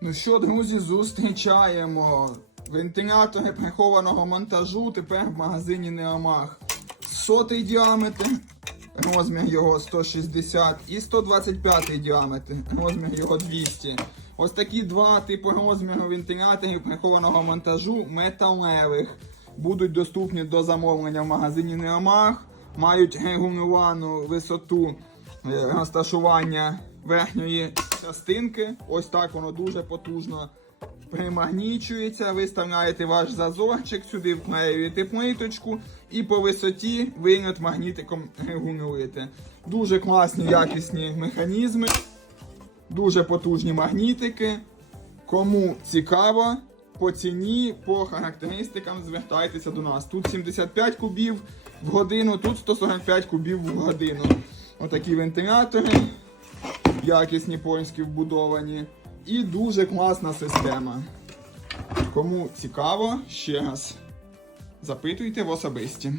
Ну що, друзі, зустрічаємо вентилятори прихованого монтажу тепер в магазині Неомах. Сотий діаметр, розмір його 160 і 125 діаметр, розмір його 200. Ось такі два типи розміру вентиляторів прихованого монтажу металевих будуть доступні до замовлення в магазині Неомах. Мають регулювану висоту е, розташування верхньої частинки. Ось так воно дуже потужно примагнічується. Ви вставляєте ваш зазорчик, сюди вклеюєте плиточку і по висоті виліт магнітиком регулюєте. Дуже класні якісні механізми, дуже потужні магнітики. Кому цікаво, по ціні, по характеристикам звертайтеся до нас. Тут 75 кубів в годину, тут 145 кубів в годину. Отакі вентилятори, якісні польські вбудовані. І дуже класна система. Кому цікаво, ще раз запитуйте в особисті.